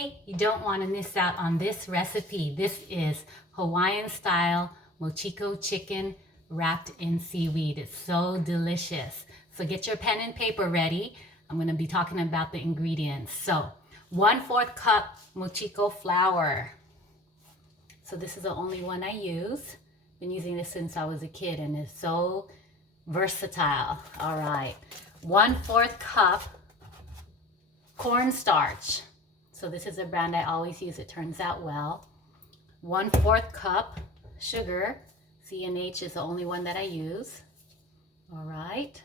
Today, you don't want to miss out on this recipe. This is Hawaiian style mochiko chicken wrapped in seaweed. It's so delicious. So get your pen and paper ready. I'm going to be talking about the ingredients. So 1/4 cup mochiko flour. So this is the only one I use. Been using this since I was a kid and it's so versatile. All right. 1/4 cup cornstarch. So this is a brand I always use. It turns out well. 1/4 cup sugar. C&H is the only one that I use. All right.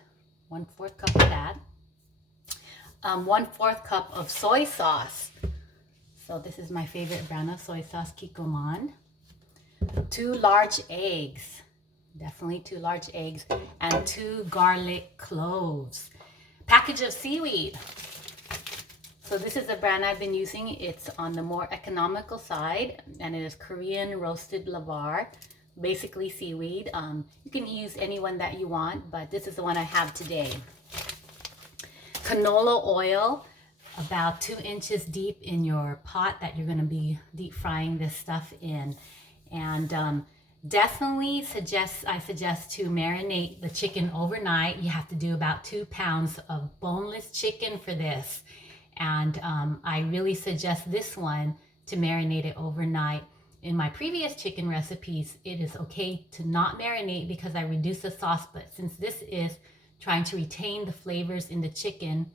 1/4 cup of that. 1/4 cup of soy sauce. So this is my favorite brand of soy sauce, Kikkoman. 2 large eggs. Definitely 2 large eggs. And 2 garlic cloves. Package of seaweed. So this is the brand I've been using. It's on the more economical side, and it is Korean roasted lavar, basically seaweed. You can use any one that you want, but this is the one I have today. Canola oil, about 2 inches deep in your pot that you're going to be deep frying this stuff in. And definitely I suggest to marinate the chicken overnight. You have to do about 2 pounds of boneless chicken for this. And I really suggest this one to marinate it overnight. In my previous chicken recipes, it is okay to not marinate because I reduce the sauce, but since this is trying to retain the flavors in the chicken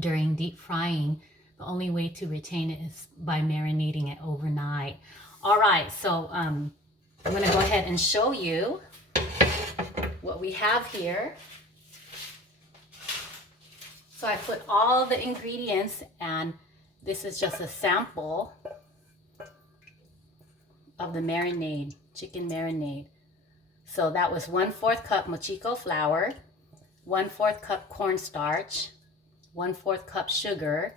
during deep frying, the only way to retain it is by marinating it overnight. All right, so I'm gonna go ahead and show you what we have here. So I put all the ingredients, and this is just a sample of the marinade, chicken marinade. So that was 1/4 cup mochiko flour, 1/4 cup cornstarch, 1/4 cup sugar,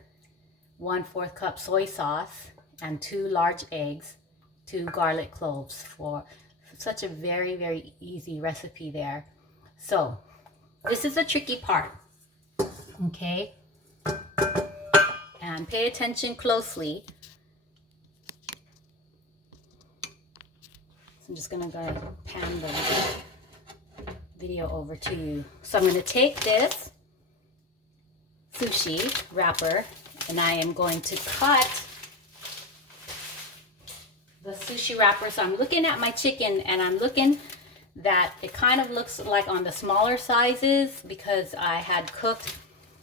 1/4 cup soy sauce, and 2 large eggs, 2 garlic cloves for such a very, very easy recipe there. So this is the tricky part. Okay, and pay attention closely. So I'm just gonna go pan the video over to you. So I'm gonna take this sushi wrapper and I am going to cut the sushi wrapper. So I'm looking at my chicken and I'm looking that it kind of looks like on the smaller sizes because I had cooked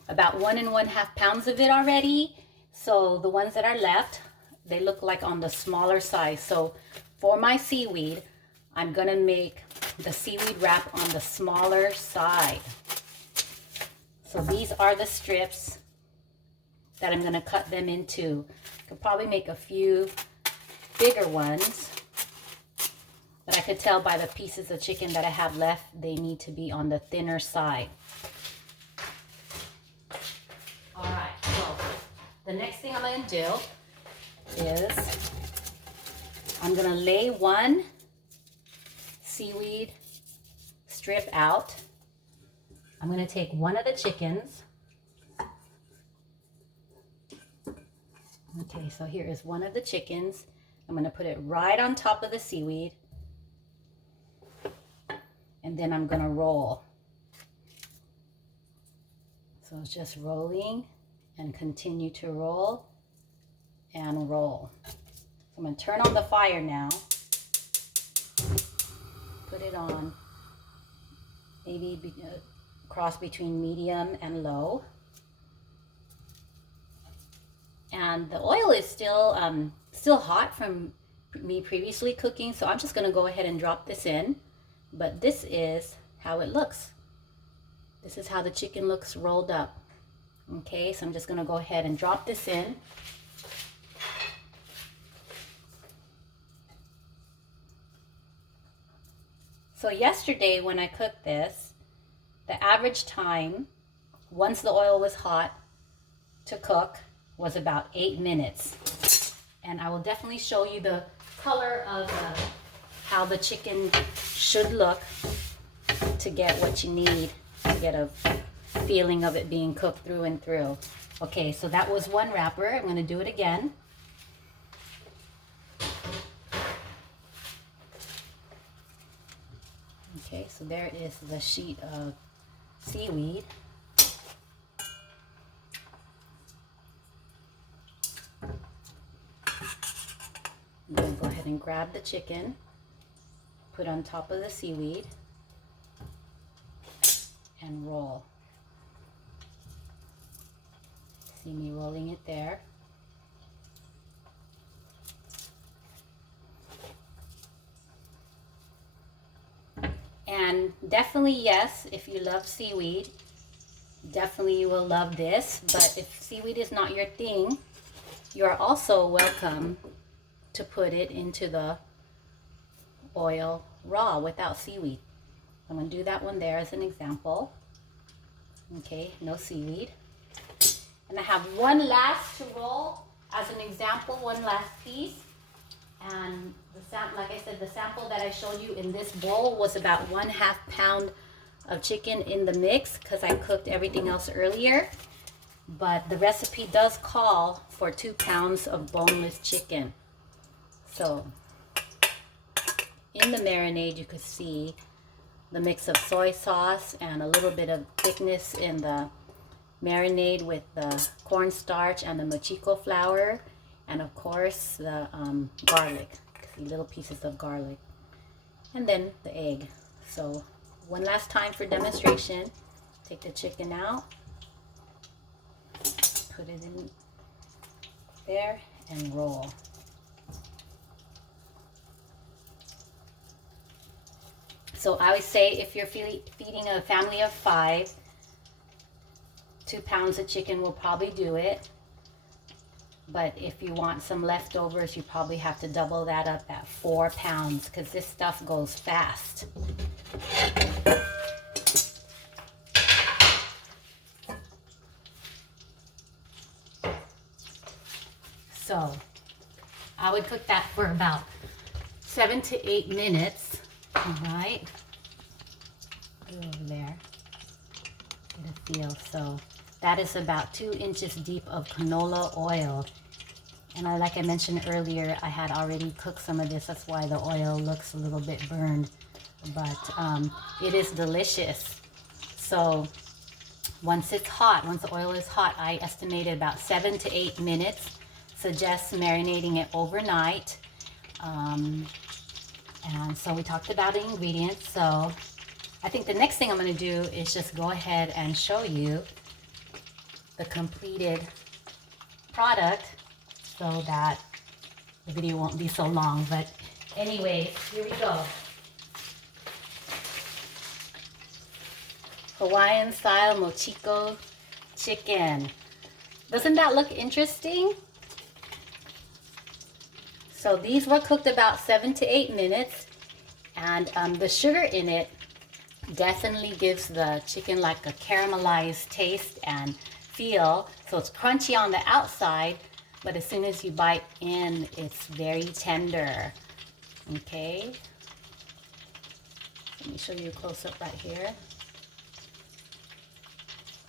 about 1 1/2 pounds of it already. So the ones that are left, they look like on the smaller size. So for my seaweed, I'm gonna make the seaweed wrap on the smaller side. So these are the strips that I'm gonna cut them into. Could probably make a few bigger ones, but I could tell by the pieces of chicken that I have left, they need to be on the thinner side. The next thing I'm going to do is I'm going to lay 1 seaweed strip out. I'm going to take one of the chickens. Okay, so here is one of the chickens. I'm going to put it right on top of the seaweed. And then I'm going to roll. So it's just rolling. And continue to roll and roll. So I'm going to turn on the fire now. Put it on maybe cross between medium and low. And the oil is still hot from me previously cooking, so I'm just going to go ahead and drop this in. But this is how it looks. This is how the chicken looks rolled up. Okay, so I'm just going to go ahead and drop this in. So yesterday when I cooked this, the average time, once the oil was hot, to cook was about 8 minutes. And I will definitely show you the color of how the chicken should look to get what you need to get a feeling of it being cooked through and through. Okay, so that was one wrapper. I'm going to do it again. Okay, so there is the sheet of seaweed. I'm going to go ahead and grab the chicken, put on top of the seaweed, and roll. See me rolling it there. And definitely, yes, if you love seaweed, definitely you will love this. But if seaweed is not your thing, you are also welcome to put it into the oil raw without seaweed. I'm going to do that one there as an example. Okay, no seaweed. And I have one last to roll as an example, one last piece. And like I said, the sample that I showed you in this bowl was about 1/2 pound of chicken in the mix because I cooked everything else earlier. But the recipe does call for 2 pounds of boneless chicken. So in the marinade, you could see the mix of soy sauce and a little bit of thickness in the marinade with the cornstarch and the mochiko flour, and of course the garlic. See little pieces of garlic, and then the egg. So one last time for demonstration, take the chicken out, put it in there, and roll. So I would say if you're feeding a family of 5, 2 pounds of chicken will probably do it. But if you want some leftovers, you probably have to double that up at 4 pounds because this stuff goes fast. So I would cook that for about 7 to 8 minutes. All right. Over there. Get a feel. So that is about 2 inches deep of canola oil. And like I mentioned earlier, I had already cooked some of this. That's why the oil looks a little bit burned. But it is delicious. So once it's hot, once the oil is hot, I estimated about 7 to 8 minutes. Suggest marinating it overnight. And so we talked about the ingredients. So I think the next thing I'm going to do is just go ahead and show you the completed product so that the video won't be so long. But anyway, here we go. Hawaiian style mochiko chicken. Doesn't that look interesting? So these were cooked about 7 to 8 minutes, and the sugar in it definitely gives the chicken like a caramelized taste and feel. So it's crunchy on the outside, but as soon as you bite in, it's very tender. Okay, let me show you a close-up right here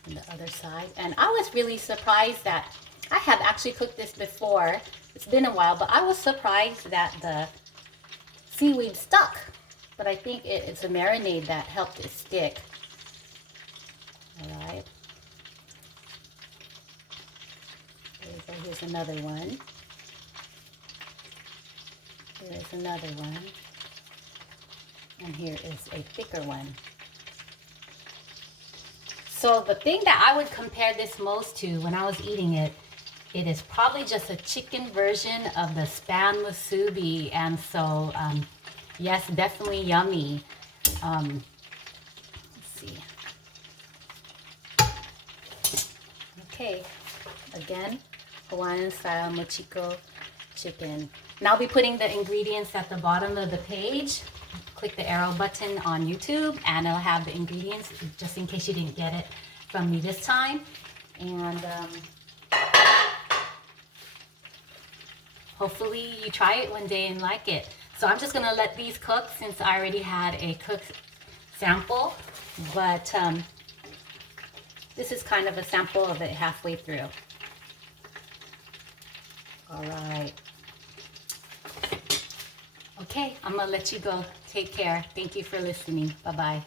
on the other side. And I was really surprised that I have actually cooked this before. It's been a while, but I was surprised that the seaweed stuck. But I think it's a marinade that helped it stick. All right. Here's another one. Here's another one. And here is a thicker one. So the thing that I would compare this most to when I was eating it, it is probably just a chicken version of the spam musubi. And so, yes, definitely yummy. Let's see. Okay, again, Hawaiian style mochiko chicken. And I'll be putting the ingredients at the bottom of the page. Click the arrow button on YouTube and it'll have the ingredients just in case you didn't get it from me this time. And hopefully you try it one day and like it. So I'm just gonna let these cook since I already had a cooked sample. But this is kind of a sample of it halfway through. All right. Okay, I'm gonna let you go. Take care. Thank you for listening. Bye-bye.